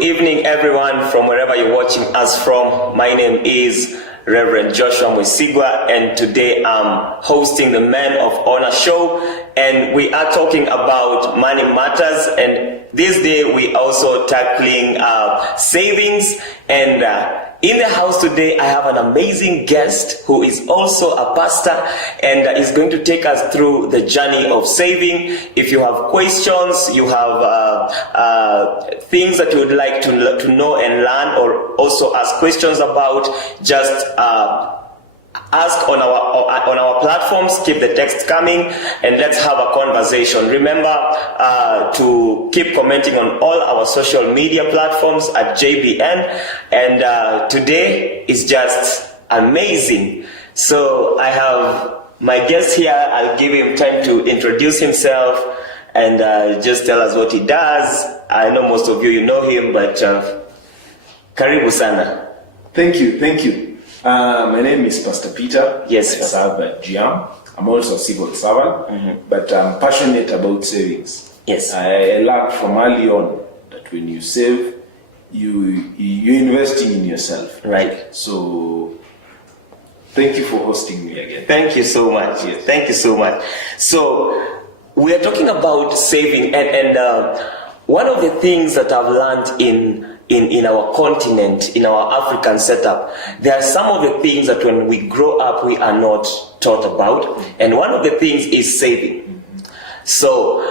Good evening, everyone, from wherever you're watching us from. My name is Reverend Joshua Mwesigwa, and today I'm hosting the Man of Honor show, and we are talking about money matters, and this day we also tackling savings. And in the house today I have an amazing guest who is also a pastor and is going to take us through the journey of saving. If you have questions, you have things that you would like to know and learn, or also ask questions about, just ask on our platforms. Keep the text coming and let's have a conversation. Remember to keep commenting on all our social media platforms at JBN, and today is just amazing. So I have my guest here. I'll give him time to introduce himself and just tell us what he does. I know most of you know him, but karibu sana. Thank you. My name is Pastor Peter. Yes. I serve at GM. I'm also a civil servant, but I'm passionate about savings. Yes. I learned from early on that when you save, you're investing in yourself. Right. So, thank you for hosting me again. Thank you so much. Yes. Thank you so much. So, we are talking about saving, and one of the things that I've learned in our continent, in our African setup, there are some of the things that when we grow up we are not taught about, and one of the things is saving. So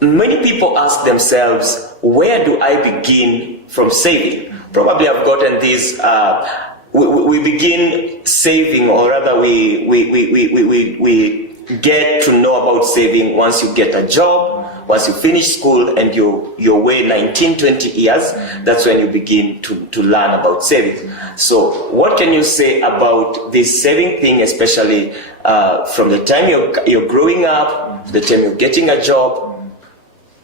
many people ask themselves, where do I begin from saving? Probably I've gotten this, we begin saving, or rather we get to know about saving once you get a job. Once you finish school and you're way 19, 20 years, that's when you begin to learn about saving. So what can you say about this saving thing, especially from the time you're growing up to the time you're getting a job?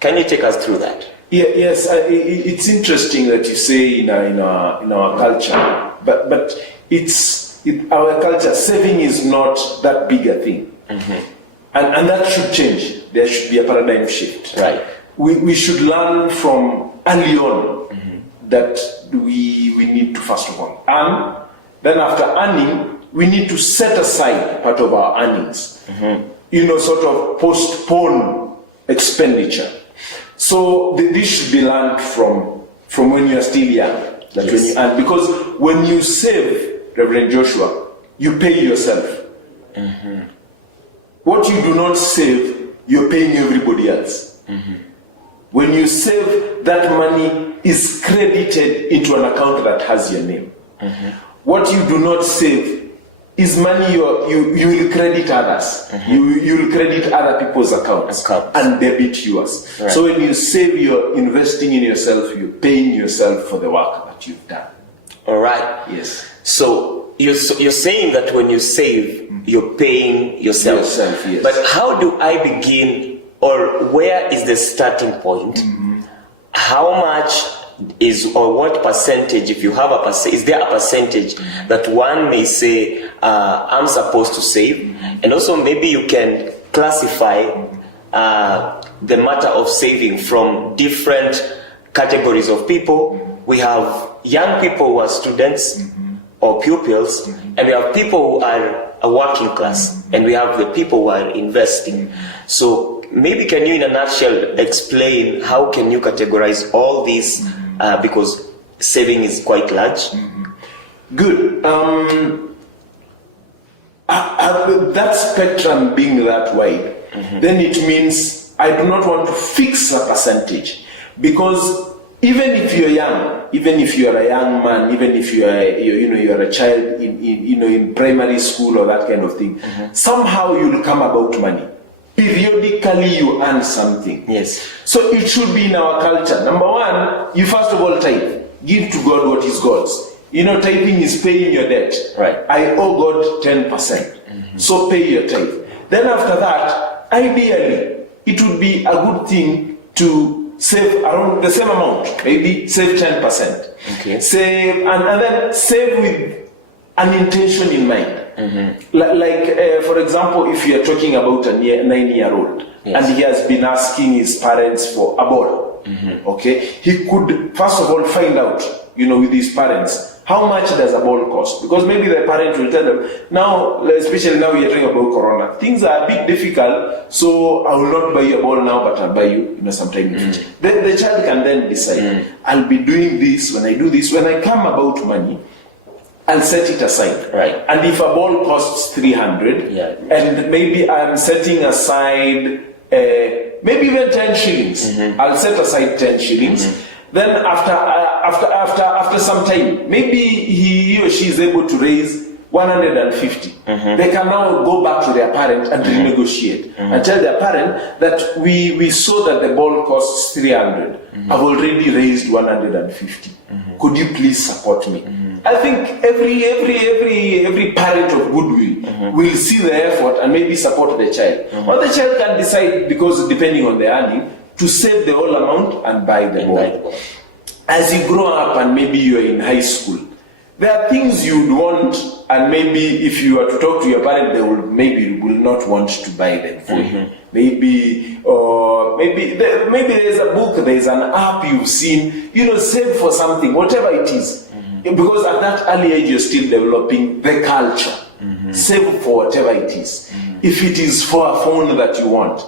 Can you take us through that? Yes, it's interesting that you say in our culture, but our culture, saving is not that big a thing. And that should change. There should be a paradigm shift. Right. We should learn from early on that we need to, first of all, earn. Then after earning, we need to set aside part of our earnings. Sort of postpone expenditure. So this should be learned from when you are still young. That when you earn, because when you save, Reverend Joshua, you pay yourself. What you do not save, you're paying everybody else. When you save, that money is credited into an account that has your name. What you do not save is money you will credit others. You will credit other people's accounts and debit yours. Right. So when you save, you're investing in yourself, you're paying yourself for the work that you've done. All right. Yes. So you're saying that when you save, you're paying yourself. Yes. But how do I begin, or where is the starting point? How much is, or what percentage, if you have a percentage, is there a percentage that one may say, I'm supposed to save? And also maybe you can classify the matter of saving from different categories of people. We have young people who are students or pupils, and we have people who are a working class, and we have the people who are investing. So maybe can you in a nutshell explain how can you categorize all these, because saving is quite large? Good. That spectrum being that wide, then it means I do not want to fix a percentage, because even if you're young, even if you are a young man, even if you are a child in primary school or that kind of thing, somehow you'll come about money. Periodically you earn something. Yes. So it should be in our culture. Number one, you first of all tithe. Give to God what is God's. Tithing is paying your debt. Right. I owe God 10%. So pay your tithe. Then after that, ideally, it would be a good thing to save around the same amount, maybe save 10%. Okay. Save, and then save with an intention in mind. For example, if you are talking about a 9-year-old, and he has been asking his parents for a ball, okay, he could first of all find out, with his parents, how much does a ball cost? Because maybe the parent will tell them, now, especially now we are talking about Corona, things are a bit difficult, so I will not buy you a ball now, but I'll buy you, sometime in the future. Then the child can then decide, I'll be doing this, when I do this, when I come about money, I'll set it aside. Right. And if a ball costs 300, and maybe I'm setting aside maybe even 10 shillings, I'll set aside 10 shillings. Then after some time, maybe he or she is able to raise 150. They can now go back to their parent and renegotiate and tell their parent that we saw that the ball costs 300. I've already raised 150. Could you please support me? I think every parent of goodwill will see the effort and maybe support the child. Or the child can decide, because depending on the earning, to save the whole amount and buy the ball. As you grow up and maybe you are in high school, there are things you would want, and maybe if you are to talk to your parent, they will not want to buy them for you. Maybe there's a book, there's an app you've seen, save for something, whatever it is. Because at that early age, you're still developing the culture. Save for whatever it is. If it is for a phone that you want,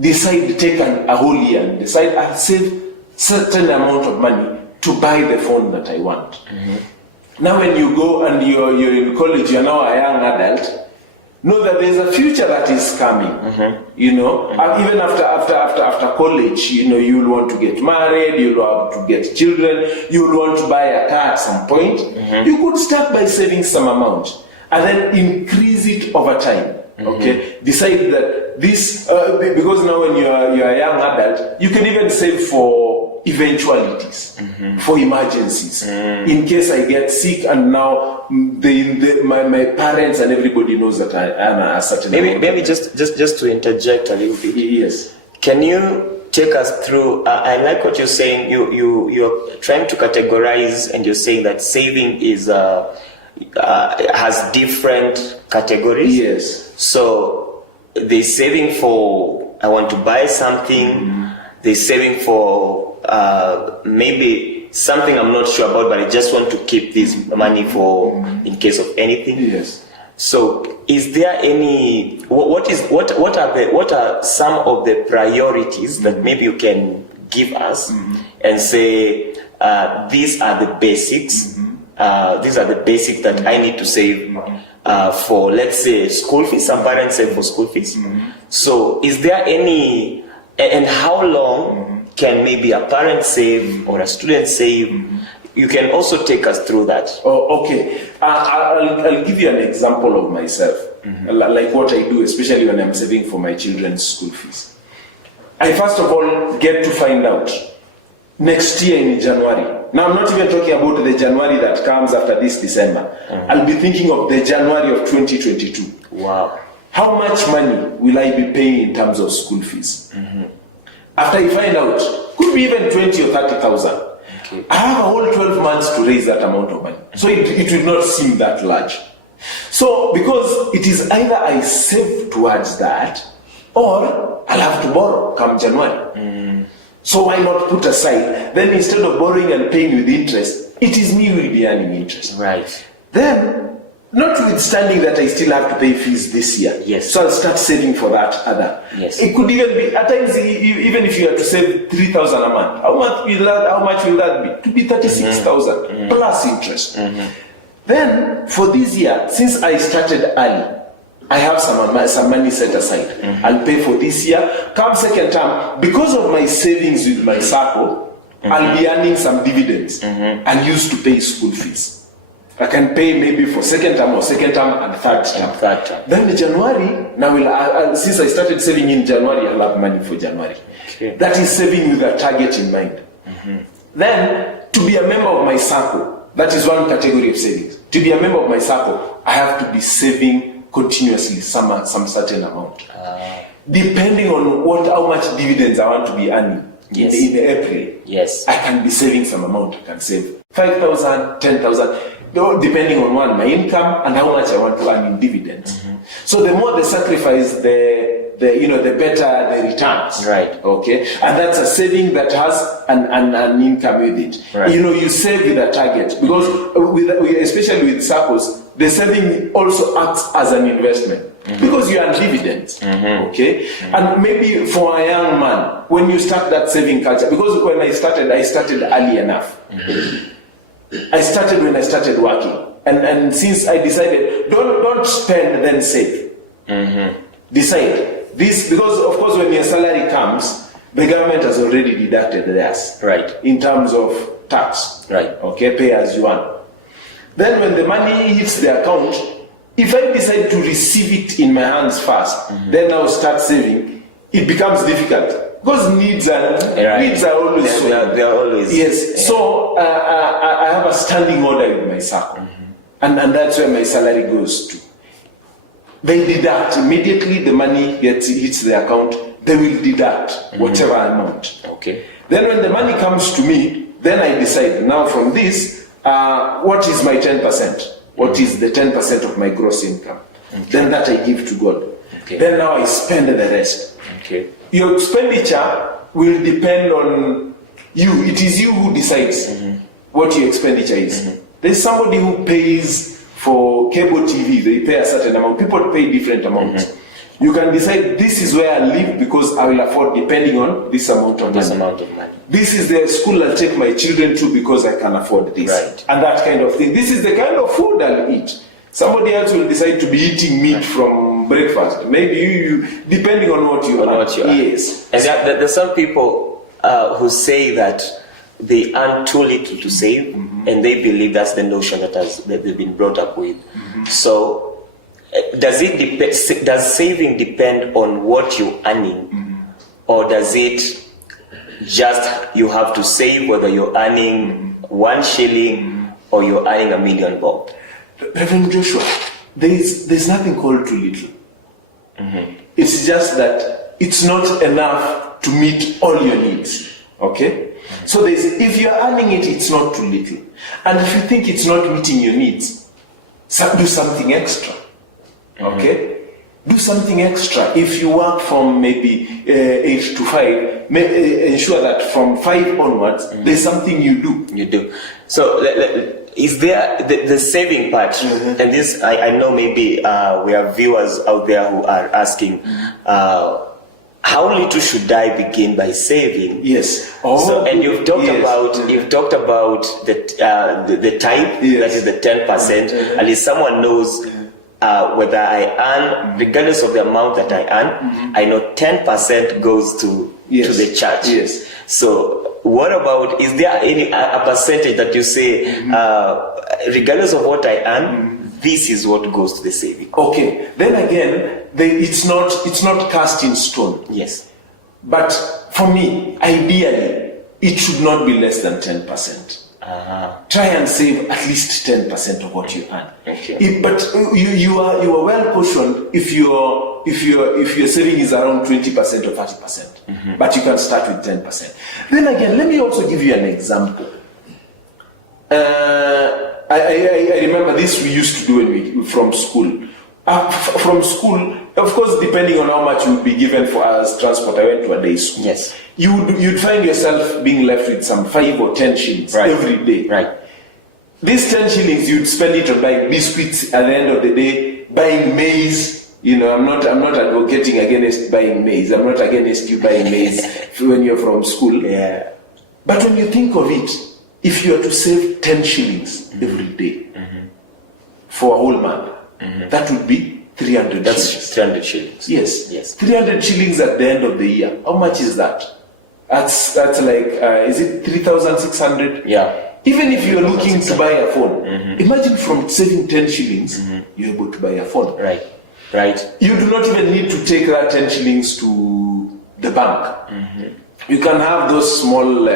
decide to take a whole year and decide, I'll save certain amount of money to buy the phone that I want. Now when you go and you're in college, you're now a young adult, know that there's a future that is coming. And even after college, you'll want to get married, you'll want to get children, you'll want to buy a car at some point. You could start by saving some amount and then increase it over time. Okay, decide that this because now when you're a young adult, you can even save for eventualities, for emergencies. In case I get sick, and now my parents and everybody knows that I am a certain. Maybe just to interject a little bit. Yes. Can you take us through? I like what you're saying. You're trying to categorize, and you're saying that saving is has different categories. Yes. So there's saving for I want to buy something. There's saving for maybe something I'm not sure about, but I just want to keep this money for in case of anything. Yes. So is there any what are some of the priorities that maybe you can give us and say these are the basics. These are the basics that I need to save for, let's say, school fees. Some parents save for school fees. So is there any, and how long can maybe a parent save or a student save? You can also take us through that. Oh, okay. I'll give you an example of myself, like what I do, especially when I'm saving for my children's school fees. I first of all get to find out next year in January. Now, I'm not even talking about the January that comes after this December. I'll be thinking of the January of 2022. Wow. How much money will I be paying in terms of school fees? After I find out, could be even 20 or 30,000. Okay. I have a whole 12 months to raise that amount of money. So it will not seem that large. So, because it is either I save towards that, or I'll have to borrow come January. So why not put aside? Then instead of borrowing and paying with interest, it is me who will be earning interest. Right. Then, notwithstanding that I still have to pay fees this year. Yes. So I'll start saving for that other. Yes. It could even be, at times, even if you have to save 3,000 a month, how much will that be? It could be 36,000 plus interest. Then, for this year, since I started early, I have some money set aside. I'll pay for this year. Come second term, because of my savings with my circle, I'll be earning some dividends and used to pay school fees. I can pay maybe for second term and third term. Then in January, now since I started saving in January, I'll have money for January. Okay. That is saving with a target in mind. Then, to be a member of my circle, that is one category of savings. To be a member of my circle, I have to be saving continuously some certain amount, depending on how much dividends I want to be earning. Yes. in April, Yes. I can be saving some amount. I can save 5,000, 10,000, depending on my income and how much I want to earn in dividends. So the more the sacrifice, the better the returns. Right. Okay. And that's a saving that has an income with it. Right. You save with a target, because especially with SACCOs, the saving also acts as an investment. Because you earn dividends, okay? And maybe for a young man, when you start that saving culture, because when I started early enough. I started when I started working. And since I decided, don't spend, then save. Decide. This, because of course when your salary comes, the government has already deducted theirs. Right. In terms of tax. Right. Okay, pay as you earn. Then when the money hits the account, if I decide to receive it in my hands first, then I'll start saving, it becomes difficult. Because needs are always they're always. Yes. Yeah. So I have a standing order with my SACCO. And that's where my salary goes to. They deduct immediately the money hits the account, they will deduct whatever amount. Okay. Then when the money comes to me, then I decide, now from this, what is my 10%? What is the 10% of my gross income? Okay. Then that I give to God. Okay. Then now I spend the rest. Okay. Your expenditure will depend on you. It is you who decides what your expenditure is. There's somebody who pays for cable TV, they pay a certain amount. People pay different amounts. You can decide, this is where I live because I will afford depending on this amount of money. This is the school I'll take my children to because I can afford this. Right. And that kind of thing. This is the kind of food I'll eat. Somebody else will decide to be eating meat from breakfast. Maybe you depending on what you earn. Yes. And there's some people who say that they earn too little to save, and they believe that's the notion that they've been brought up with. So does saving depend on what you're earning, or does it just you have to save whether you're earning 1 shilling or you're earning $1 million bob? Reverend Joshua, there's nothing called too little. It's just that it's not enough to meet all your needs. Okay? So if you're earning it, it's not too little. And if you think it's not meeting your needs, do something extra. Okay? Do something extra. If you work from maybe 8 to 5, ensure that from 5 onwards, there's something you do. You do. So is there the saving part? And this, I know maybe we have viewers out there who are asking, how little should I begin by saving? Yes. So, and you've talked about the type, that is the 10%. At least someone knows whether I earn, regardless of the amount that I earn, I know 10% goes to the church. Yes. So what about, is there any a percentage that you say, regardless of what I earn, this is what goes to the saving? Okay. Then again, it's not cast in stone. Yes. But for me, ideally, it should not be less than 10%. Try and save at least 10% of what you earn. Okay. But you are well cautioned if your saving is around 20% or 30%. But you can start with 10%. Then again, let me also give you an example. I remember this we used to do when we from school. From school, of course, depending on how much you would be given for as transport, I went to a day school. Yes. You'd find yourself being left with some 5 or 10 shillings every day. Right. These 10 shillings, you'd spend it on buying biscuits at the end of the day, buying maize. I'm not advocating against buying maize. I'm not against you buying maize when you're from school. Yeah. But when you think of it, if you are to save 10 shillings every day for a whole month, that would be 300 That's shillings. 300 shillings. Yes. 300 shillings at the end of the year. How much is that? That's like, is it 3,600? Yeah. Even if you're looking to buy a phone, imagine from saving 10 shillings, you're able to buy a phone. Right. You do not even need to take that 10 shillings to the bank. You can have those small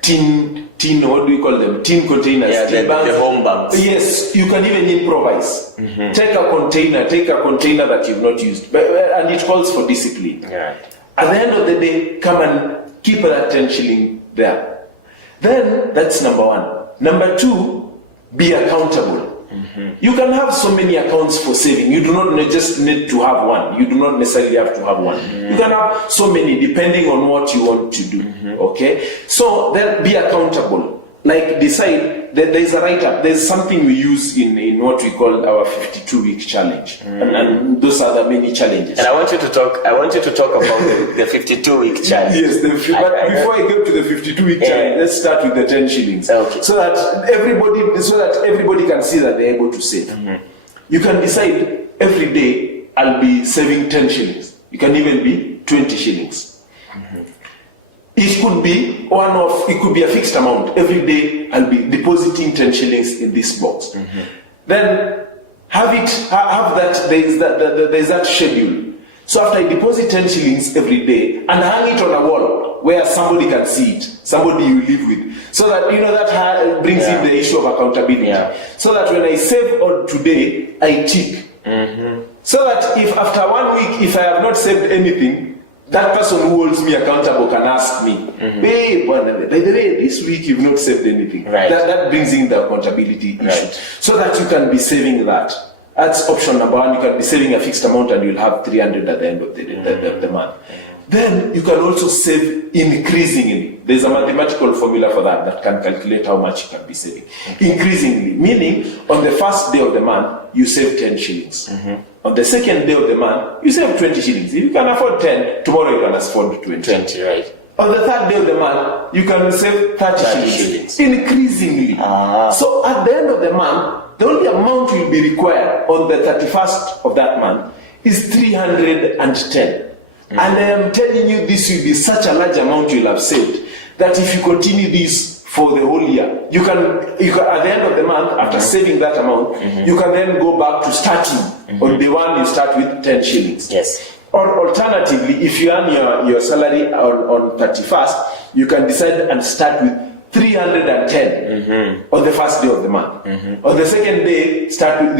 tin, what do we call them? Tin containers. Yeah, the home banks. Yes, you can even improvise. Take a container that you've not used. And it calls for discipline. Yeah. At the end of the day, come and keep that 10 shilling there. Then that's number one. Number two, be accountable. You can have so many accounts for saving. You do not just need to have one. You do not necessarily have to have one. You can have so many depending on what you want to do. Okay? So then be accountable. Like decide that there's a write-up. There's something we use in what we call our 52-week challenge. And those are the many challenges. And I want you to talk about the 52-week challenge. Yes, but before I get to the 52-week challenge, let's start with the 10 shillings. Okay. So that everybody can see that they're able to save. You can decide every day I'll be saving 10 shillings. You can even be 20 shillings. It could be it could be a fixed amount. Every day I'll be depositing 10 shillings in this box. Then have that, there's that schedule. So after I deposit 10 shillings every day and hang it on a wall where somebody can see it, somebody you live with, so that that brings in the issue of accountability. So that when I save on today, I tick. So that if after 1 week, if I have not saved anything, that person who holds me accountable can ask me, hey, by the way, this week you've not saved anything. Right. That brings in the accountability issue. So that you can be saving that. That's option number one. You can be saving a fixed amount and you'll have 300 at the end of the month. Then you can also save increasingly. There's a mathematical formula for that can calculate how much you can be saving. Increasingly, meaning on the first day of the month, you save 10 shillings. On the second day of the month, you save 20 shillings. If you can afford 10, tomorrow you can afford 20. 20, right. On the third day of the month, you can save 30 shillings. Increasingly. So at the end of the month, the only amount will be required on the 31st of that month is 310. And I am telling you, this will be such a large amount you'll have saved that if you continue this for the whole year, you can at the end of the month, after saving that amount, you can then go back to starting. On day one, you start with 10 shillings. Yes. Or alternatively, if you earn your salary on 31st, you can decide and start with 310 on the first day of the month. On the second day,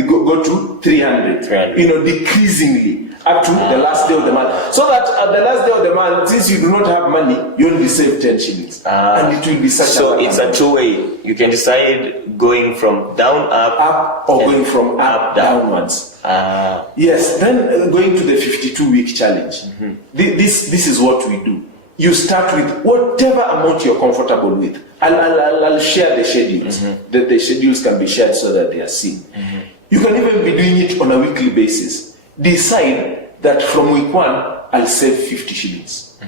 go to 300. Decreasingly up to the last day of the month. So that at the last day of the month, since you do not have money, you only save 10 shillings. And it will be such So it's a two-way. You can decide going from down, up, or going from up downwards. Yes, then going to the 52-week challenge. This is what we do. You start with whatever amount you're comfortable with. I'll share the schedules. The schedules can be shared so that they are seen. You can even be doing it on a weekly basis. Decide that from week 1, I'll save 50 shillings.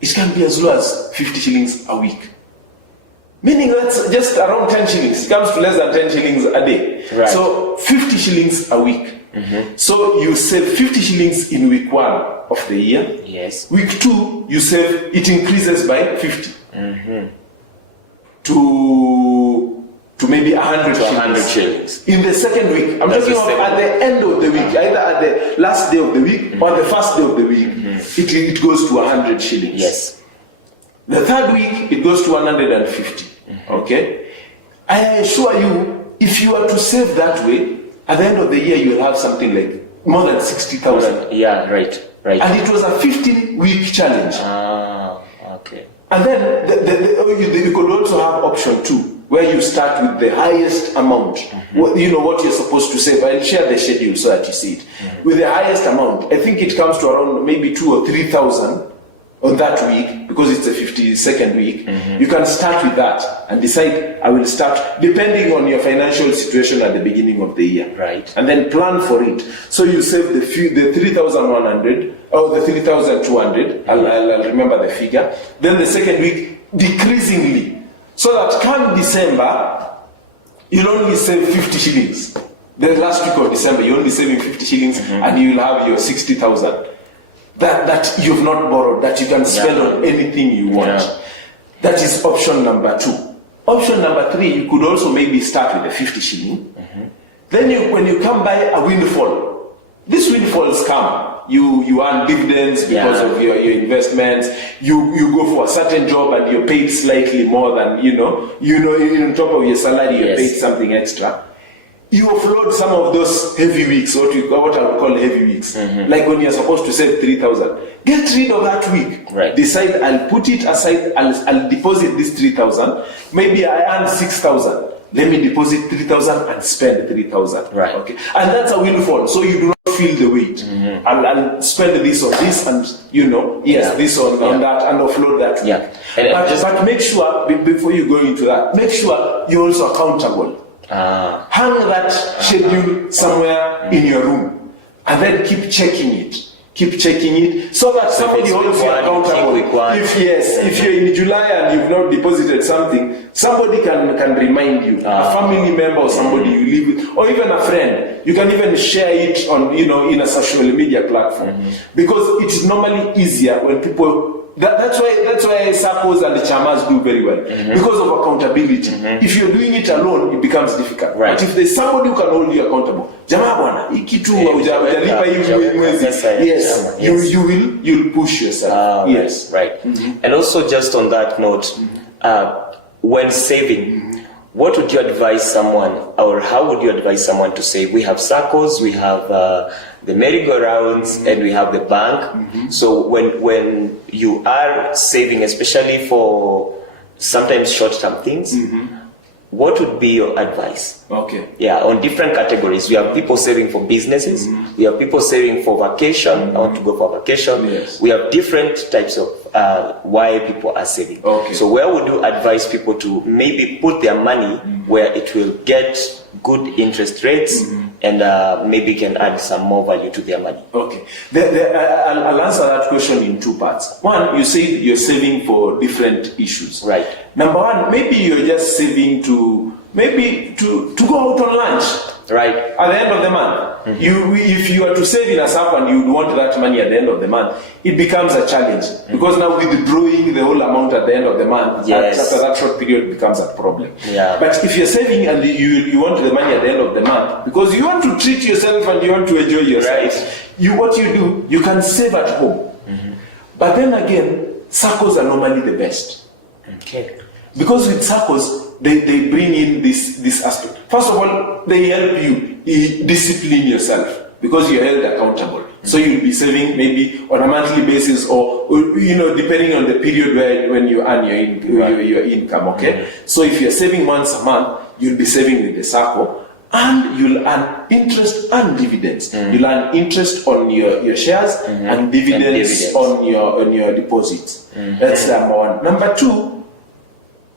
It can be as low as 50 shillings a week. Meaning that's just around 10 shillings. It comes to less than 10 shillings a day. Right. So 50 shillings a week. So you save 50 shillings in week 1 of the year. Yes. Week 2, you save, it increases by 50. To maybe 100 shillings. In the second week, I'm talking of at the end of the week, either at the last day of the week or the first day of the week, it goes to 100 shillings. Yes. The third week, it goes to 150. Okay? I assure you, if you are to save that way, at the end of the year, you will have something like more than 60,000. Yeah, right. And it was a 50-week challenge. Okay. And then you could also have option 2, where you start with the highest amount. What you're supposed to save. I'll share the schedule so that you see it. With the highest amount, I think it comes to around maybe 2,000 or 3,000 on that week, because it's a 52nd week. You can start with that and decide, I will start, depending on your financial situation at the beginning of the year. Right. And then plan for it. So you save the 3,100 or the 3,200. I'll remember the figure. Then the second week, decreasingly. So that come December, you'll only save 50 shillings. The last week of December, you're only saving 50 shillings and you'll have your 60,000. That you've not borrowed, that you can spend on anything you want. That is option number 2. Option number 3, you could also maybe start with a 50 shilling. Then when you come by a windfall, these windfalls come. You earn dividends because of your investments. You go for a certain job and you're paid slightly more than, on top of your salary, you're paid something extra. you offload some of those heavy weeks, what I would call heavy weeks. Like when you're supposed to save 3,000, get rid of that week. Right. Decide, I'll put it aside, I'll deposit this 3,000. Maybe I earn 6,000. Let me deposit 3,000 and spend 3,000. Right. Okay. And that's a windfall, so you do not feel the weight. I'll spend this on this, and this on that, and offload that. Yeah. But make sure before you go into that, make sure you're also accountable. Hang that schedule somewhere in your room, and then keep checking it. Keep checking it so that somebody holds you accountable. If you're in July and you've not deposited something, somebody can remind you. A family member or somebody you live with, or even a friend. You can even share it on in a social media platform, because it's normally easier when people. That's why SACCOs and the chamas do very well, because of accountability. If you're doing it alone, it becomes difficult. Right. But if there's somebody who can hold you accountable, jamaa bwana, hiki tu hujalipa hivi mwezi, yes, you'll push yourself. Yes, right. And also, just on that note, when saving, what would you advise someone, or how would you advise someone to save? We have SACCOs, we have the merry-go-rounds, and we have the bank. So when you are saving, especially for sometimes short-term things, what would be your advice? Okay. Yeah, on different categories. We have people saving for businesses. We have people saving for vacation. I want to go for vacation. Yes. We have different types of why people are saving. Okay. So where would you advise people to maybe put their money where it will get good interest rates and maybe can add some more value to their money? Okay. I'll answer that question in two parts. One, you say you're saving for different issues. Right. Number one, maybe you're just saving to go out on lunch. Right. At the end of the month. If you are to save in a SACCO and you want that money at the end of the month, it becomes a challenge. Because now withdrawing the whole amount at the end of the month, after that short period, becomes a problem. Yeah. But if you're saving and you want the money at the end of the month, because you want to treat yourself and you want to enjoy yourself, what you do, you can save at home. But then again, SACCOs are normally the best. Okay. Because with SACCOs, they bring in this aspect. First of all, they help you discipline yourself, because you're held accountable. So you'll be saving maybe on a monthly basis, or depending on the period when you earn your income. Okay. So if you're saving once a month, you'll be saving with the SACCO, and you'll earn interest and dividends. You'll earn interest on your shares and dividends on your deposits. That's number one. Number two,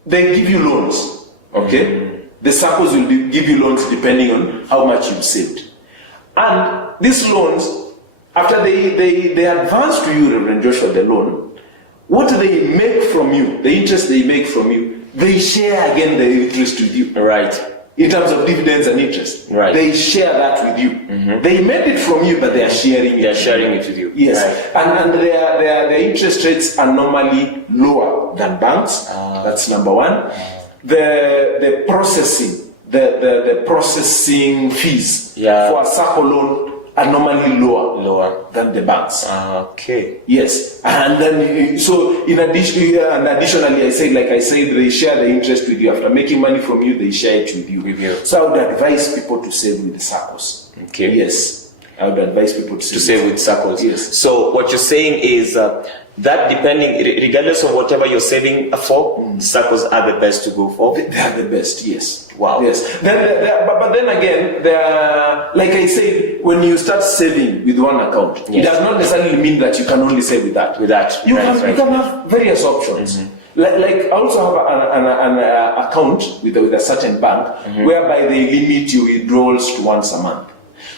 they give you loans. Okay? The SACCOs will give you loans depending on how much you've saved. And these loans, after they advance to you, Reverend Joshua, the loan, what they make from you, the interest they make from you, they share again the interest with you. Right. In terms of dividends and interest. Right. They share that with you. They made it from you, but they are sharing it. They are sharing it with you. Yes. Right. And their interest rates are normally lower than banks. That's number one. The processing, the processing fees for a SACCO loan are normally lower than the banks. Okay. Yes. And then, so additionally, I said, they share the interest with you. After making money from you, they share it with you. So I would advise people to save with the SACCOs. Okay. Yes. I would advise people to save with SACCOs. Yes. So what you're saying is that depending, regardless of whatever you're saving for, SACCOs are the best to go for? They are the best, yes. Wow. Yes. But then again, like I said, when you start saving with one account, it does not necessarily mean that you can only save with that. You can have various options. Like I also have an account with a certain bank whereby they limit your withdrawals to once a month.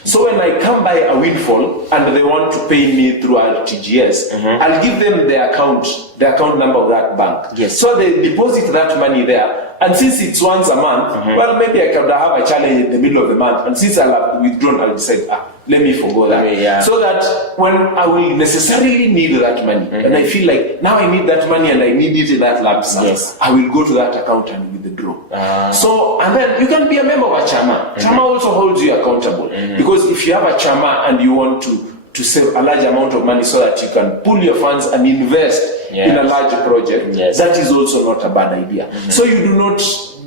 So when I come by a windfall and they want to pay me through RTGS, I'll give them the account number of that bank. Yes. So they deposit that money there. And since it's once a month, well, maybe I could have a challenge in the middle of the month. And since I'll have withdrawn, I'll decide, let me forgo that. So that when I will necessarily need that money, and I feel like now I need that money and I need it in that lump sum, I will go to that account and withdraw. So, and then you can be a member of a chama. Chama also holds you accountable. Because if you have a chama and you want to save a large amount of money so that you can pull your funds and invest in a large project, that is also not a bad idea. So you do not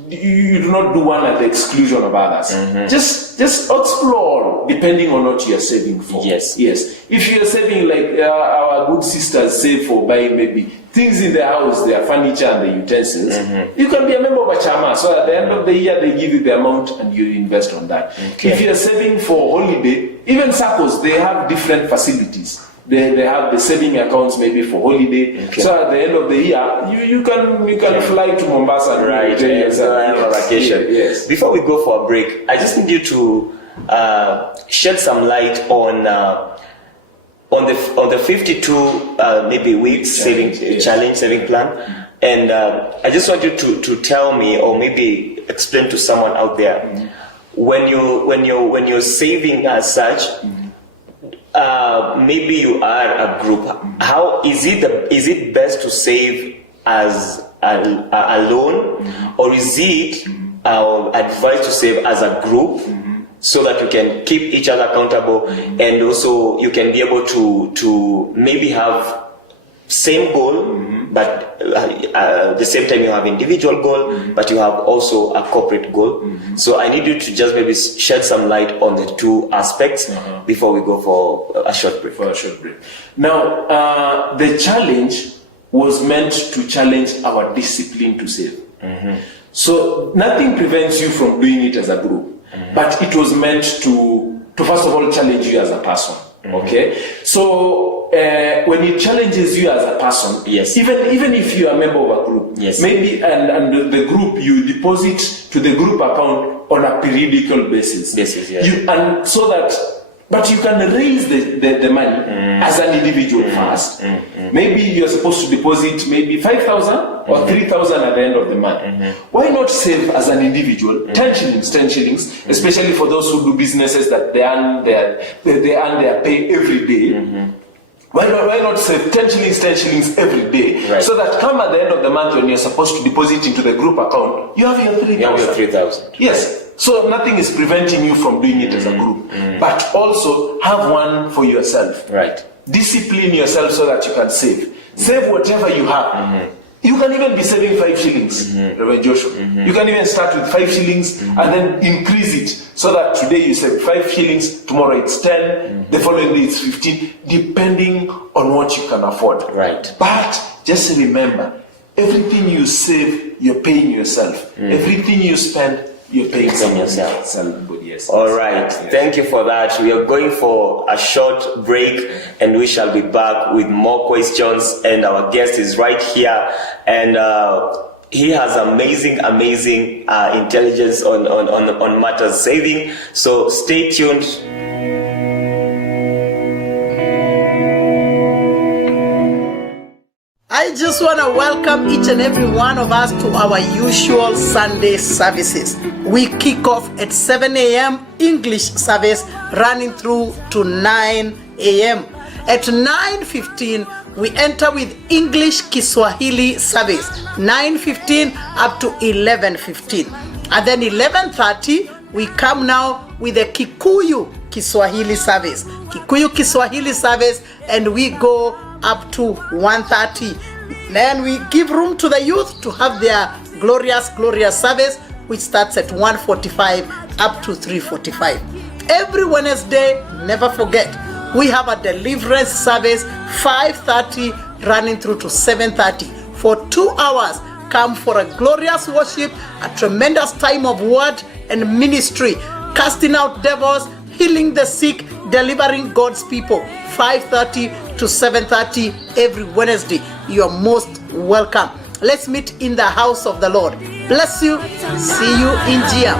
you do not do one at the exclusion of others. Just explore depending on what you are saving for. Yes. If you are saving like our good sisters save for buying maybe things in the house, their furniture and the utensils, you can be a member of a chama. So at the end of the year, they give you the amount and you invest on that. If you are saving for holiday, even SACCOs, they have different facilities. They have the saving accounts maybe for holiday. So at the end of the year, you can fly to Mombasa and have a vacation. Yes. Before we go for a break, I just need you to shed some light on the 52 maybe weeks saving challenge saving plan, and I just want you to tell me or maybe explain to someone out there when you're saving as such. Maybe you are a group. How is it best to save as alone, or is it advised to save as a group, so that you can keep each other accountable, and also you can be able to maybe have same goal, but at the same time you have individual goal, but you have also a corporate goal. So I need you to just maybe shed some light on the two aspects before we go for a short break. Now, the challenge was meant to challenge our discipline to save. So nothing prevents you from doing it as a group, but it was meant to first of all challenge you as a person. Okay, so when it challenges you as a person, even if you are a member of a group, maybe and the group you deposit to the group account on a periodical basis, and so that, but you can raise the money as an individual first. Maybe you're supposed to deposit maybe 5,000 or 3,000 at the end of the month. Why not save as an individual 10 shillings, especially for those who do businesses that they earn their pay every day. Why not save 10 shillings every day, so that come at the end of the month when you're supposed to deposit into the group account, you have your 3,000. Yes. So nothing is preventing you from doing it as a group, but also have one for yourself. Discipline yourself so that you can save. Save whatever you have. You can even be saving 5 shillings, Reverend Joshua. You can even start with 5 shillings and then increase it, so that today you save 5 shillings, tomorrow it's 10, the following day it's 15, depending on what you can afford. But just remember, everything you save, you're paying yourself. Everything you spend, you're paying yourself. All right. Thank you for that. We are going for a short break, and we shall be back with more questions. And our guest is right here, and he has amazing intelligence on matters saving. So stay tuned. I just want to welcome each and every one of us to our usual Sunday services. We kick off at 7 a.m. English service, running through to 9 a.m. At 9:15, we enter with English Kiswahili service, 9:15 up to 11:15. And then 11:30, we come now with the Kikuyu Kiswahili service. Kikuyu Kiswahili service, and we go up to 1:30. Then we give room to the youth to have their glorious service, which starts at 1:45 up to 3:45. Every Wednesday, never forget, we have a deliverance service, 5:30 running through to 7:30. For 2 hours, come for a glorious worship, a tremendous time of word and ministry, casting out devils, healing the sick, delivering God's people. 5:30 to 7:30 every Wednesday. You are most welcome. Let's meet in the house of the Lord. Bless you. See you in Gia.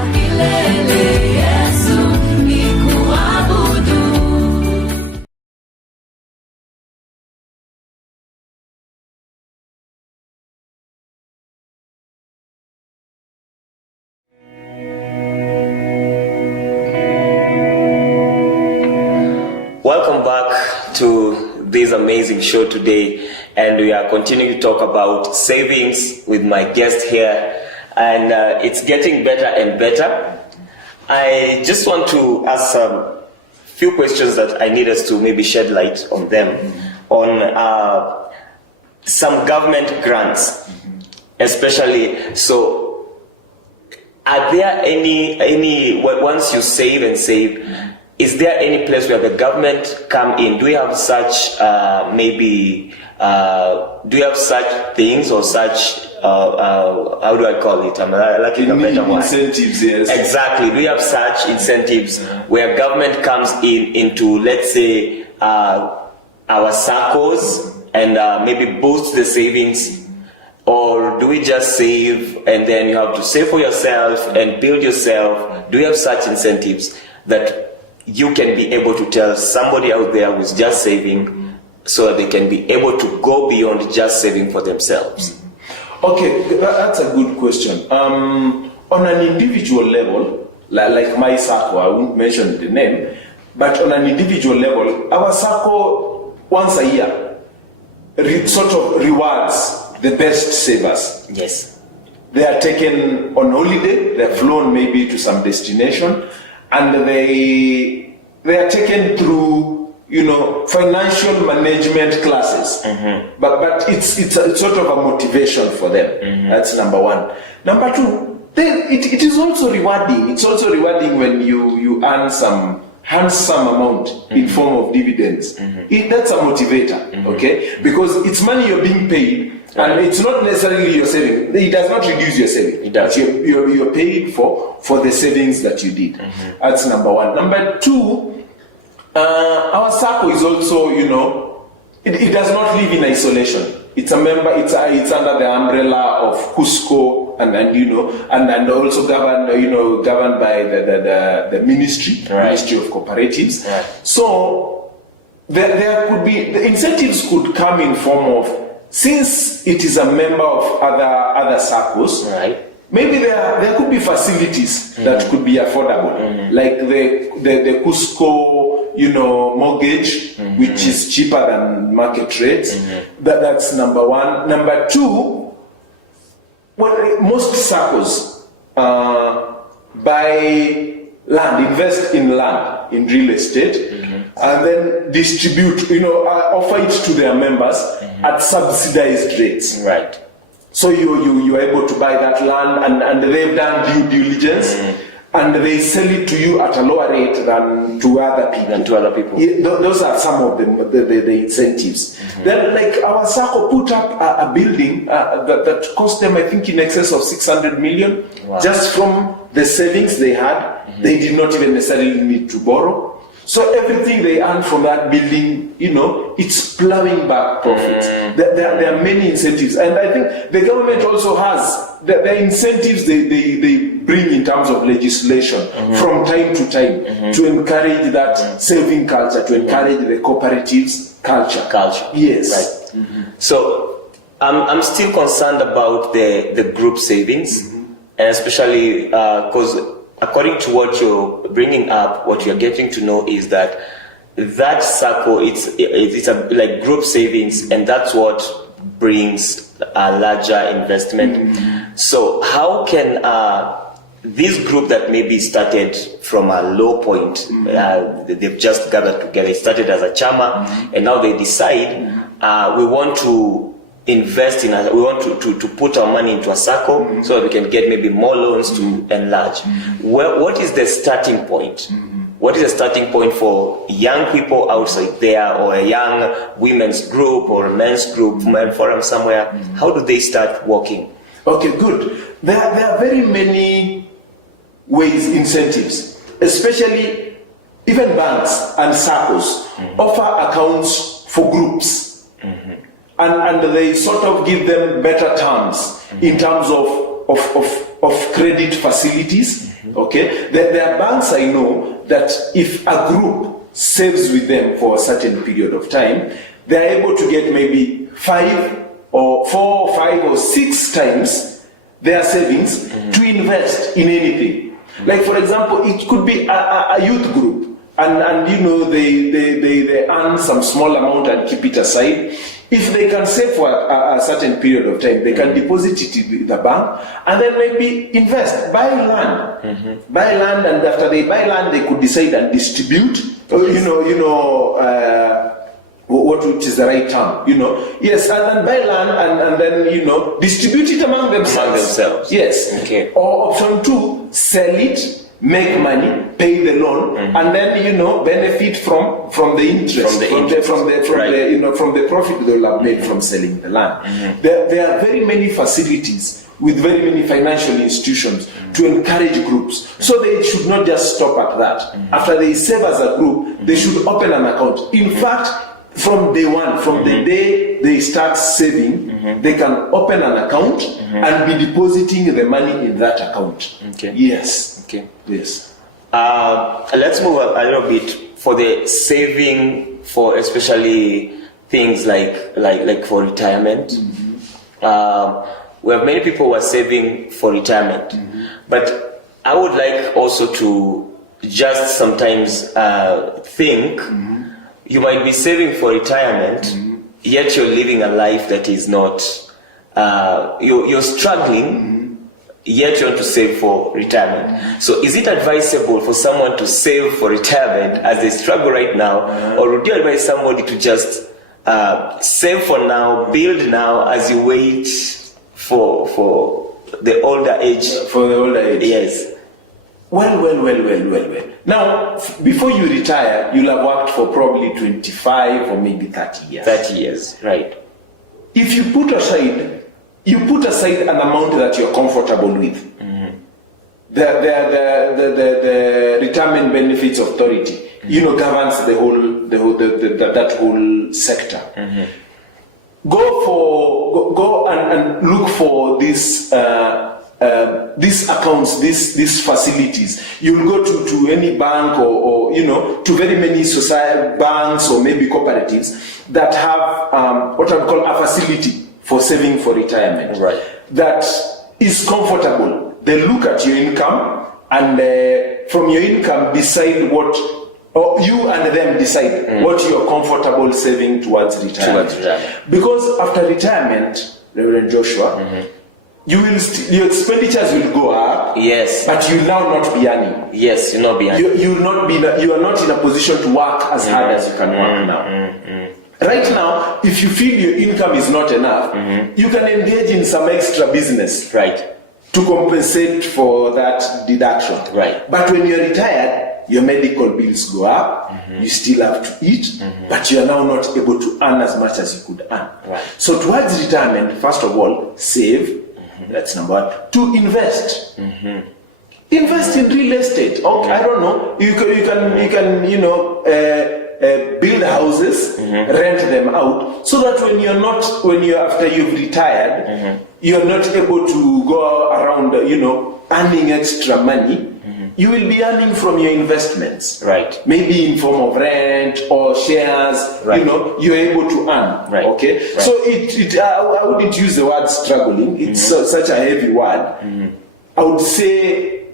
Welcome back to this amazing show today, and we are continuing to talk about savings with my guest here, and it's getting better and better. I just want to ask a few questions that I need us to maybe shed light on them, on some government grants, especially. So are there any once you save and save, is there any place where the government come in? Do we have such do you have such things or such how do I call it? I'm lacking a better word. Incentives, yes. Exactly. Do you have such incentives where government comes into, let's say, our SACCOs and maybe boost the savings? Or do we just save and then you have to save for yourself and build yourself? Do you have such incentives that you can be able to tell somebody out there who's just saving so that they can be able to go beyond just saving for themselves? Okay, that's a good question. On an individual level, like my SACCO, I won't mention the name, but on an individual level, our SACCO once a year sort of rewards the best savers. Yes. They are taken on holiday, they are flown maybe to some destination, and they are taken through, financial management classes. But it's sort of a motivation for them. That's number one. Number two, then it is also rewarding. It's also rewarding when you earn some handsome amount in form of dividends. That's a motivator, okay? Because it's money you're being paid, and it's not necessarily your saving. It does not reduce your saving. It does. You're paid for the savings that you did. That's number one. Number two, our SACCO is also, it does not live in isolation. It's a member. It's under the umbrella of Cusco, and also governed by the ministry, Ministry of Cooperatives. Right. So there could be the incentives could come in form of, since it is a member of other SACCOs, right. Maybe there could be facilities that could be affordable, like the Cusco, mortgage, which is cheaper than market rates. That's number one. Number two, most SACCOs buy land, invest in land, in real estate, and then distribute, offer it to their members at subsidized rates. Right. So you are able to buy that land, and they've done due diligence, and they sell it to you at a lower rate than to other people. Those are some of the incentives. Then, like our SACCO put up a building that cost them, I think, in excess of 600 million, just from the savings they had. They did not even necessarily need to borrow. So everything they earn from that building, it's plowing back profits. There are many incentives, and I think the government also has the incentives they bring in terms of legislation from time to time to encourage that saving culture, to encourage the cooperatives culture. Yes. Right. So I'm still concerned about the group savings, and especially because according to what you're bringing up, what you're getting to know is that SACCO, it's a like group savings, and that's what brings a larger investment. So how can this group that maybe started from a low point, they've just gathered together, it started as a chama, and now they decide we want to invest we want to put our money into a SACCO so that we can get maybe more loans to enlarge. What is the starting point? What is the starting point for young people outside there, or a young women's group or a men's group, men forum somewhere? How do they start working? Okay, good. There are very many ways, incentives, especially even banks and SACCOs offer accounts for groups. And they sort of give them better terms in terms of credit facilities. Okay, there are banks I know that if a group saves with them for a certain period of time, they are able to get maybe 4, 5, or 6 times their savings to invest in anything. Like, for example, it could be a youth group, and they earn some small amount and keep it aside. If they can save for a certain period of time, they can deposit it in the bank and then maybe invest, buy land. Buy land, and after they buy land, they could decide and distribute. Which is the right term, Yes, and then buy land and then, distribute it among themselves. Among themselves. Yes. Okay. Or option 2, sell it, make money, pay the loan, and then benefit from the interest, from the profit they will have made from selling the land. There are very many facilities with very many financial institutions to encourage groups. So they should not just stop at that. After they save as a group, they should open an account. In fact, from day one, from the day they start saving, they can open an account and be depositing the money in that account. Okay. Yes. Okay. Yes. Let's move a little bit for the saving for especially things like for retirement. We have many people who are saving for retirement, but I would like also to just sometimes think you might be saving for retirement, yet you're living a life that is not, you're struggling, yet you want to save for retirement. So is it advisable for someone to save for retirement as they struggle right now, or would you advise somebody to just save for now, build now as you wait for the older age? For the older age. Yes. Well. Now, before you retire, you'll have worked for probably 25 or maybe 30 years. 30 years, right. If you put aside an amount that you're comfortable with. The Retirement Benefits Authority, governs that whole sector. Go and look for these accounts, these facilities. You'll go to any bank or to very many society banks or maybe cooperatives that have what I would call a facility for saving for retirement. Right. That is comfortable. They look at your income and from your income decide what. Or you and them decide what you're comfortable saving towards retirement. Because after retirement, Reverend Joshua, your expenditures will go up. Yes. But you'll now not be earning. Yes, you'll not be earning. You are not in a position to work as hard as you can work now. Right now, if you feel your income is not enough, you can engage in some extra business. Right. To compensate for that deduction. Right. But when you're retired, your medical bills go up, you still have to eat, but you are now not able to earn as much as you could earn. Right. So towards retirement, first of all, save. That's number one. To invest. Invest in real estate. Okay, I don't know. You can build houses, rent them out, so that after you've retired, you're not able to go around, earning extra money. You will be earning from your investments. Right. Maybe in form of rent or shares. Right. You're able to earn. Right. Okay. Right. So I wouldn't use the word struggling. It's such a heavy word. I would say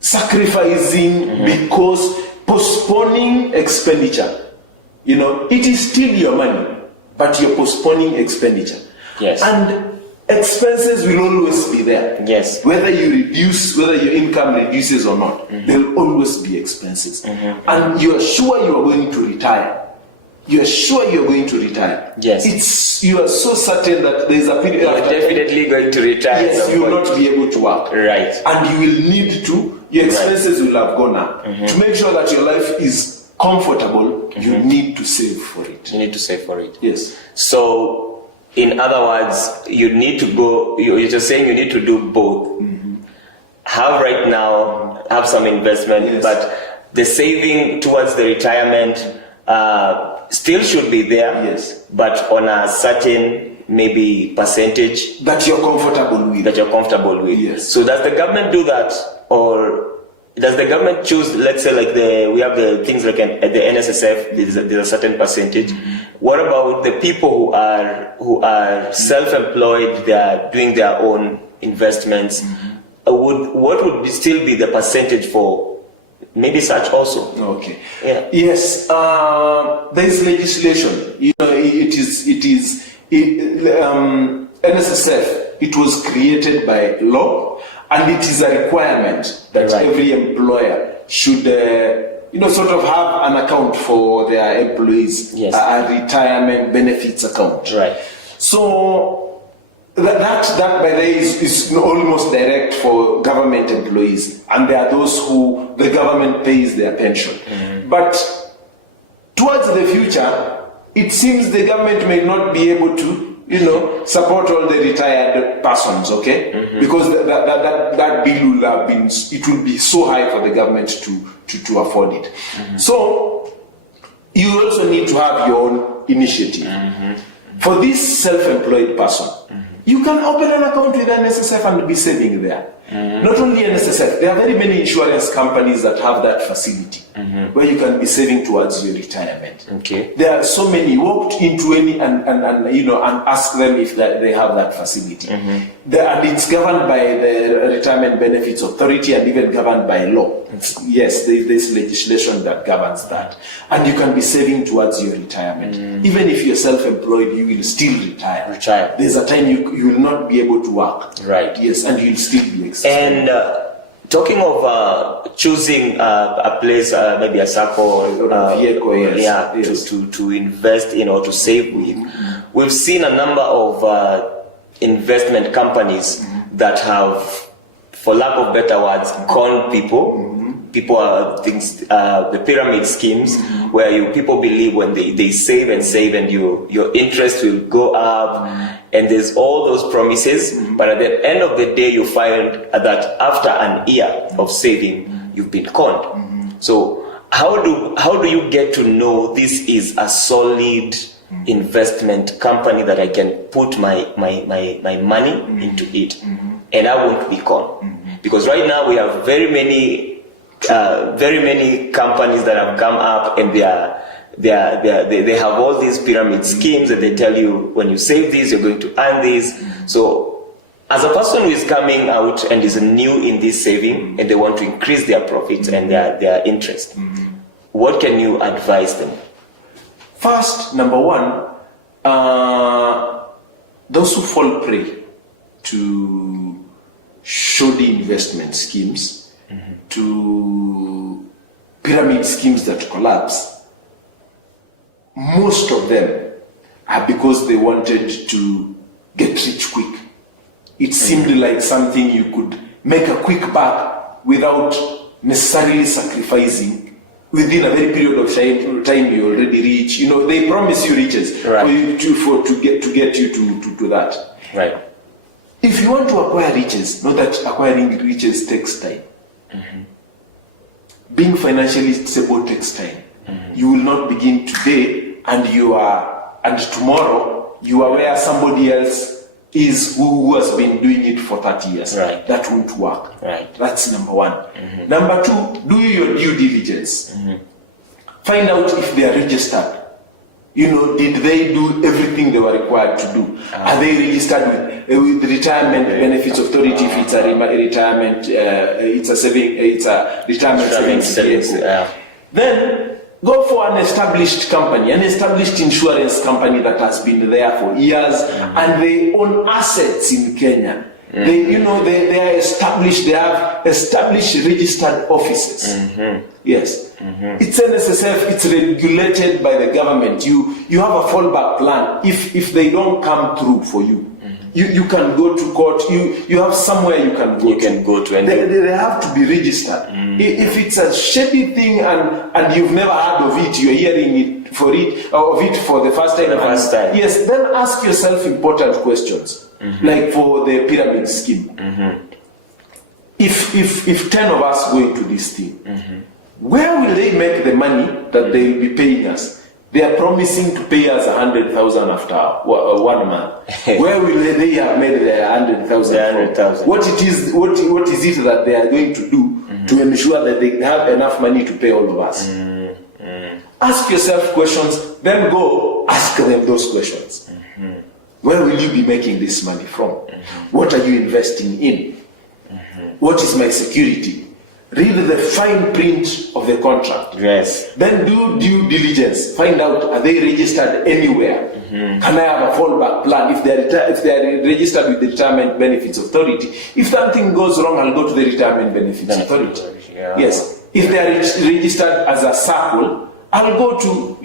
sacrificing because postponing expenditure. It is still your money, but you're postponing expenditure. Yes. And expenses will always be there. Yes. Whether your income reduces or not, there'll always be expenses. And you're sure you are going to retire. Yes. You are so certain that there is a period. You're definitely going to retire. Yes, you will not be able to work. Right. And you will need to. Your expenses will have gone up. To make sure that your life is comfortable, you need to save for it. You need to save for it. Yes. So, in other words, you need to go, you're just saying you need to do both. Have some investment, but the saving towards the retirement still should be there. Yes. But on a certain maybe percentage that you're comfortable with. Yes. So does the government do that, or does the government choose? Let's say we have the things like at the NSSF. There's a certain percentage. What about the people who are self-employed? They are doing their own investments. What would still be the percentage for maybe such also? Okay. Yeah. Yes. There is legislation. NSSF. It was created by law, and it is a requirement that every employer should. Sort of have an account for their employees, yes. A retirement benefits account. Right. So That by the way is almost direct for government employees, and there are those who the government pays their pension. But towards the future, it seems the government may not be able to, support all the retired persons, okay? Because that bill will have been, it will be so high for the government to afford it. So you also need to have your own initiative. For this self-employed person, you can open an account with NSSF and be saving there. Not only NSSF, there are very many insurance companies that have that facility where you can be saving towards your retirement. Okay. There are so many. You walked into any and ask them if they have that facility. And it's governed by the Retirement Benefits Authority and even governed by law. Yes, there's legislation that governs that. And you can be saving towards your retirement. Even if you're self-employed, you will still retire. There's a time you will not be able to work. Right. Yes, and you'll still be existing. And talking of choosing a place, maybe a circle or vehicle, yes. To invest in or to save with, we've seen a number of investment companies that have, for lack of better words, conned people. People are things, the pyramid schemes, where people believe when they save and your interest will go up, and there's all those promises, but at the end of the day you find that after an year of saving, you've been conned. So how do you get to know this is a solid investment company that I can put my money into it, and I won't be conned? Because right now we have very many companies that have come up, and they have all these pyramid schemes that they tell you when you save this, you're going to earn this. So as a person who is coming out and is new in this saving, and they want to increase their profits and their interest, what can you advise them? First, number one, those who fall prey to shoddy investment schemes, to pyramid schemes that collapse, most of them are because they wanted to get rich quick. It seemed like something you could make a quick buck without necessarily sacrificing. Within a very period of time you already reach. They promise you riches for you to get you to that. Right. If you want to acquire riches, know that acquiring riches takes time. Being financially stable takes time. You will not begin today and tomorrow you are where somebody else is who has been doing it for 30 years. Right. That won't work. Right. That's number one. Number two, do your due diligence. Find out if they are registered. Did they do everything they were required to do? Are they registered with the Retirement Benefits Authority? If it's a retirement, it's a retirement savings. Then go for an established company, an established insurance company that has been there for years, and they own assets in Kenya. They are established. They have established registered offices. Yes, it's NSSF. It's regulated by the government. You have a fallback plan. If they don't come through for you, you can go to court. You have somewhere you can go. They have to be registered. If it's a shady thing and you've never heard of it, you're hearing it for the first time. Yes, then ask yourself important questions. Like for the pyramid scheme, if 10 of us go into this thing, where will they make the money that they will be paying us? They are promising to pay us 100,000 after 1 month. Where will they have made their 100,000? What is it that they are going to do to ensure that they have enough money to pay all of us? Ask yourself questions, then go ask them those questions. Where will you be making this money from? What are you investing in? What is my security? Read the fine print of the contract. Yes. Then do due diligence. Find out, are they registered anywhere? Can I have a fallback plan if they are registered with the Retirement Benefits Authority? If something goes wrong, I'll go to the Retirement Benefits Authority. Yeah. Yes. If they are registered as a circle, I'll go to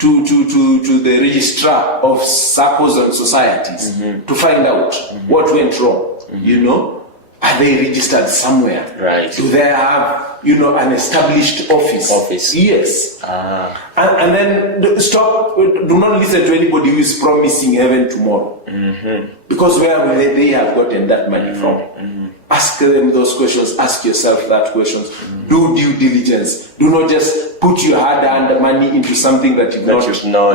to the registrar of circles and societies to find out what went wrong. You know, are they registered somewhere? Right. Do they have, you know, an established office? Yes. And then stop. Do not listen to anybody who is promising heaven tomorrow, because where will they have gotten that money from? Ask them those questions. Ask yourself that questions. Do due diligence. Do not just put your hard-earned money into something that you've not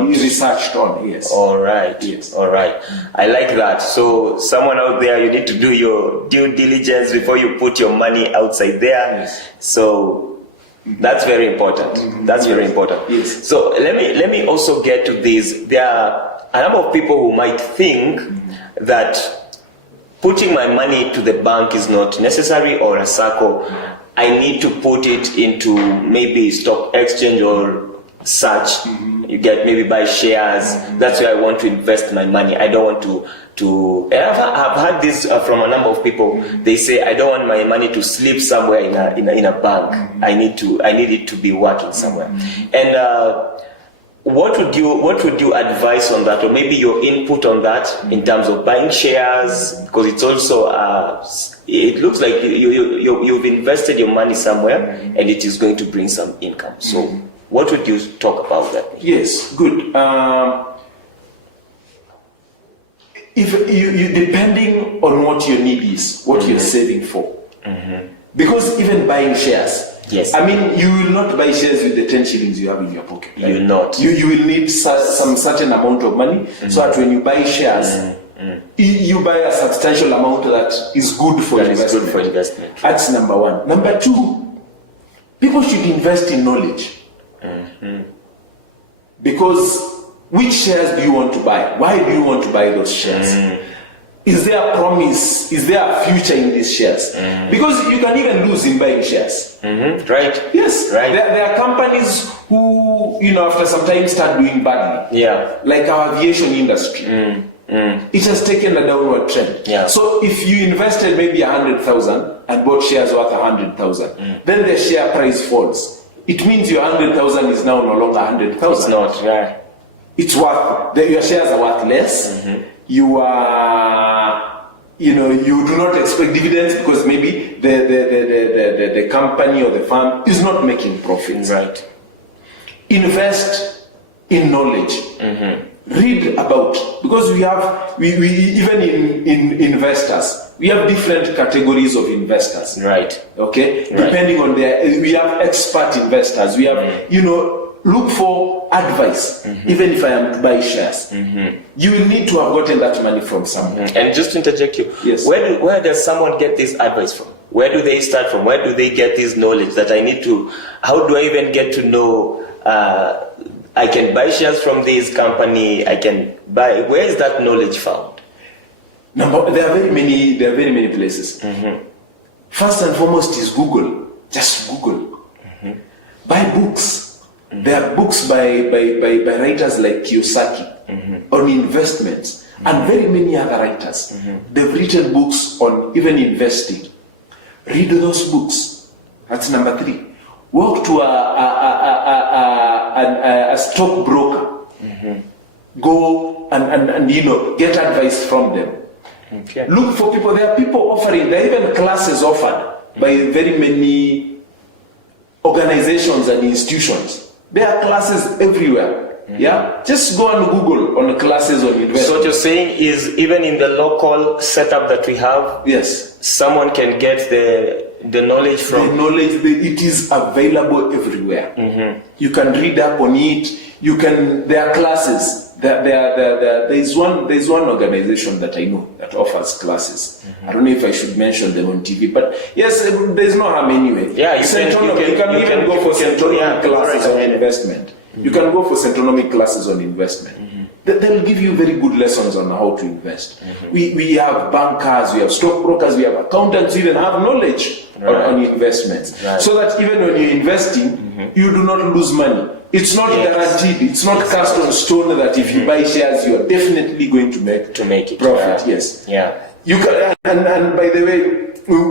researched on. Yes. All right. Yes. All right. I like that. So someone out there, you need to do your due diligence before you put your money outside there. Yes. So that's very important. That's very important. Yes. So let me also get to this. There are a number of people who might think that putting my money to the bank is not necessary, or a circle. I need to put it into maybe stock exchange or such. You get, maybe buy shares. That's where I want to invest my money. I don't want to. I've had this from a number of people. They say, I don't want my money to sleep somewhere in a bank. I need it to be working somewhere. And what would you advise on that, or maybe your input on that in terms of buying shares? Because it's also it looks like you've invested your money somewhere and it is going to bring some income. So what would you talk about that? Yes, good. If you depending on what your need is, what you're saving for, because even buying shares. Yes. I mean, you will not buy shares with the 10 shillings you have in your pocket. Right? You will not. You will need some certain amount of money, so that when you buy shares, you buy a substantial amount that is good for investment. Is good for investment. That's number one. Number two, people should invest in knowledge. Because which shares do you want to buy? Why do you want to buy those shares? Is there a promise? Is there a future in these shares? Because you can even lose in buying shares. Right. Yes. Right. There are companies who, you know, after some time start doing badly. Yeah. Like our aviation industry. It has taken a downward trend. Yeah. So if you invested maybe 100,000 and bought shares worth 100,000, then the share price falls. It means your 100,000 is now no longer 100,000. It's not. Right. It's worth, your shares are worth less. You are, you know, you do not expect dividends because maybe the company or the firm is not making profits. Right. Invest in knowledge. Read about, because we even in investors, we have different categories of investors. Right. Okay. Right. Depending on we have expert investors. We have, you know, look for advice. Even if I am to buy shares, you will need to have gotten that money from somewhere. And just to interject you, yes. Where does someone get this advice from? Where do they start from? Where do they get this knowledge that I need to? How do I even get to know? I can buy shares from this company. I can buy. Where is that knowledge found? There are very many places. First and foremost is Google. Just Google. Buy books. There are books by writers like Kiyosaki on investments, and very many other writers. They've written books on even investing. Read those books. That's number 3. Walk to a stockbroker. Go and you know, get advice from them. Okay. Look for people. There are people offering. There are even classes offered by very many organizations and institutions. There are classes everywhere. Yeah, just go on Google on classes on investment. So what you're saying is, even in the local setup that we have, yes, someone can get the knowledge from. The knowledge, it is available everywhere. You can read up on it. You can. There are classes. There is one organization that I know that offers classes. I don't know if I should mention them on TV, but yes, there's no harm anyway. Yeah, you can even go for Centronomic classes on investment. You can go for Centronomic classes on investment. They'll give you very good lessons on how to invest. We have bankers, we have stockbrokers, we have accountants, we even have knowledge on investments. Right. So that even when you're investing, you do not lose money. It's not guaranteed. It's not cast on stone that if you buy shares, you are definitely going to make it profit. Yes. Yeah. You can, and by the way,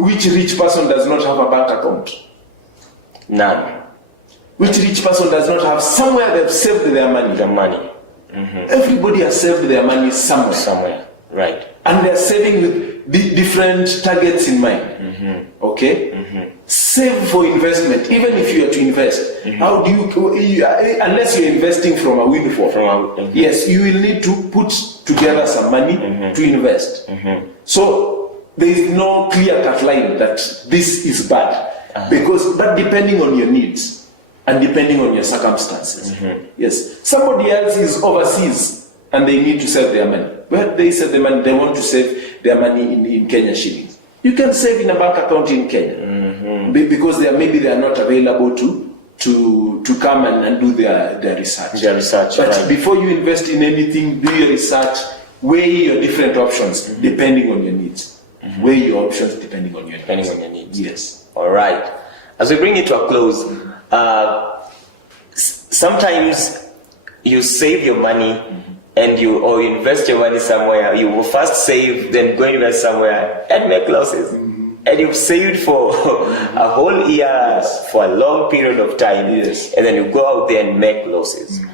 which rich person does not have a bank account? None. Which rich person does not have somewhere they've saved their money? The money. Everybody has saved their money somewhere. Somewhere, right. And they're saving with different targets in mind. Okay? Save for investment. Even if you are to invest, how do you, unless you're investing from a windfall, yes, you will need to put together some money to invest. So there is no clear-cut line that this is bad. But depending on your needs and depending on your circumstances. Yes. Somebody else is overseas and they need to save their money. Where they save their money, they want to save their money in Kenya shillings. You can save in a bank account in Kenya because maybe they are not available to come and do their research. But before you invest in anything, do your research, weigh your different options depending on your needs. Weigh your options depending on your needs. Yes. All right. As we bring it to a close, sometimes you save your money and you invest your money somewhere. You will first save, then go invest somewhere and make losses. And you've saved for a whole year, for a long period of time, and then you go out there and make losses.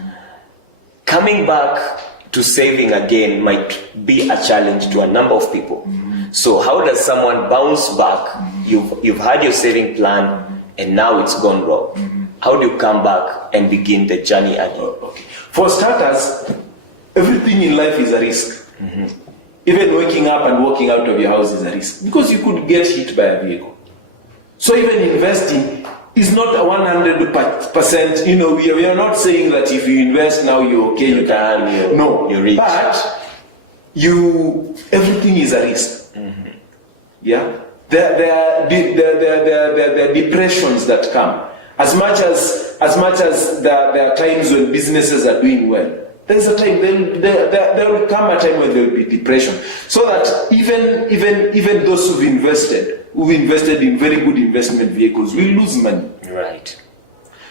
Coming back to saving again might be a challenge to a number of people. So how does someone bounce back? You've had your saving plan and now it's gone wrong. How do you come back and begin the journey again? Okay. For starters, everything in life is a risk. Even waking up and walking out of your house is a risk because you could get hit by a vehicle. So even investing is not a 100%. We are not saying that if you invest now you're okay. You're rich. But everything is a risk. Yeah. There are depressions that come. As much as there are times when businesses are doing well, there's a time there will come a time when there will be depression. So that even those who've invested in very good investment vehicles will lose money. Right.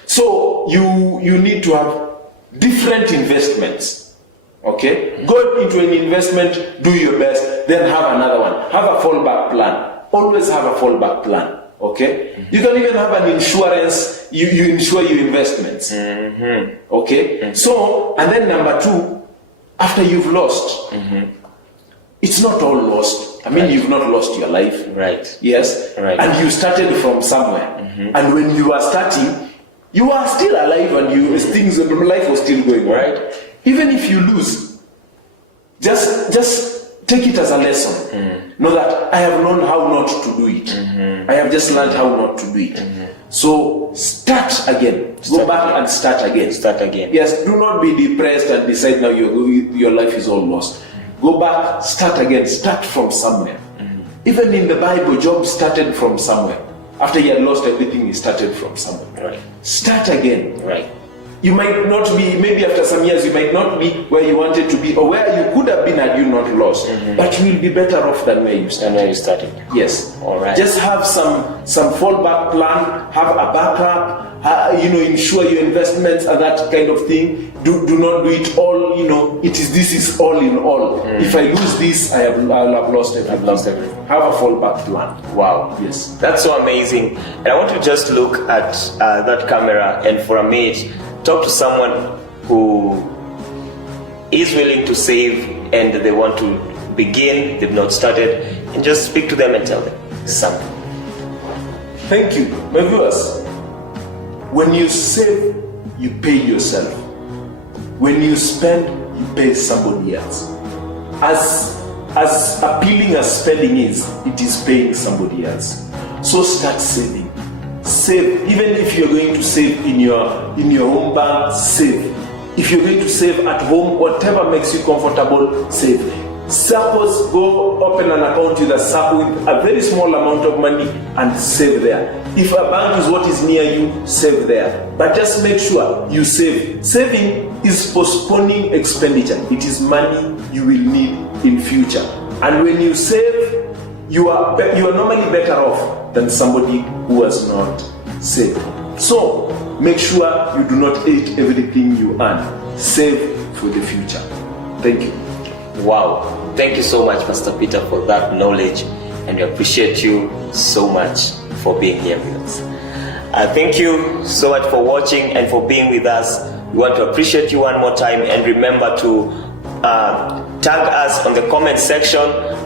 So you need to have different investments. Okay? Go into an investment, do your best, then have another one. Have a fallback plan. Always have a fallback plan. Okay? You can even have an insurance, you insure your investments. Okay? So, and then number two, after you've lost, it's not all lost. I mean, you've not lost your life. Right. Yes? Right. And you started from somewhere. And when you are starting, you are still alive and life was still going on. Right. Even if you lose, just take it as a lesson. Know that I have known how not to do it. I have just learned how not to do it. So start again. Go back and start again. Start again. Yes, do not be depressed and decide now your life is all lost. Go back, start again. Start from somewhere. Even in the Bible, Job started from somewhere. After he had lost everything, he started from somewhere. Right. Start again. Right. You might not be, maybe after some years, you might not be where you wanted to be or where you could have been had you not lost. But you will be better off than where you started. Yes. All right. Just have some fallback plan, have a backup, insure your investments and that kind of thing. Do not do it all, this is all in all. If I lose this, I'll have lost everything. I've lost everything. Have a fallback plan. Wow. Yes. That's so amazing. And I want to just look at that camera and for a minute, talk to someone who is willing to save and they want to begin, they've not started, and just speak to them and tell them something. Thank you. My viewers, when you save, you pay yourself. When you spend, you pay somebody else. As appealing as spending is, it is paying somebody else. So start saving. Save. Even if you're going to save in your home bank, save. If you're going to save at home, whatever makes you comfortable, save. Suppose go open an account with a SACCO with a very small amount of money and save there. If a bank is what is near you, save there. But just make sure you save. Saving is postponing expenditure. It is money you will need in future. And when you save, you are normally better off than somebody who has not saved. So make sure you do not eat everything you earn. Save for the future. Thank you. Wow. Thank you so much, Pastor Peter, for that knowledge, and we appreciate you so much for being here with us. Thank you so much for watching and for being with us. We want to appreciate you one more time, and remember to tag us on the comment section,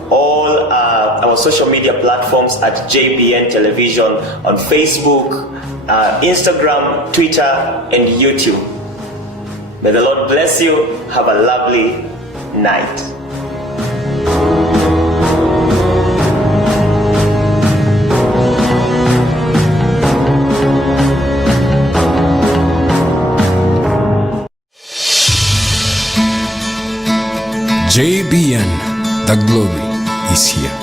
all our social media platforms at JBN Television on Facebook, Instagram, Twitter, and YouTube. May the Lord bless you. Have a lovely night. JBN, the glory is here.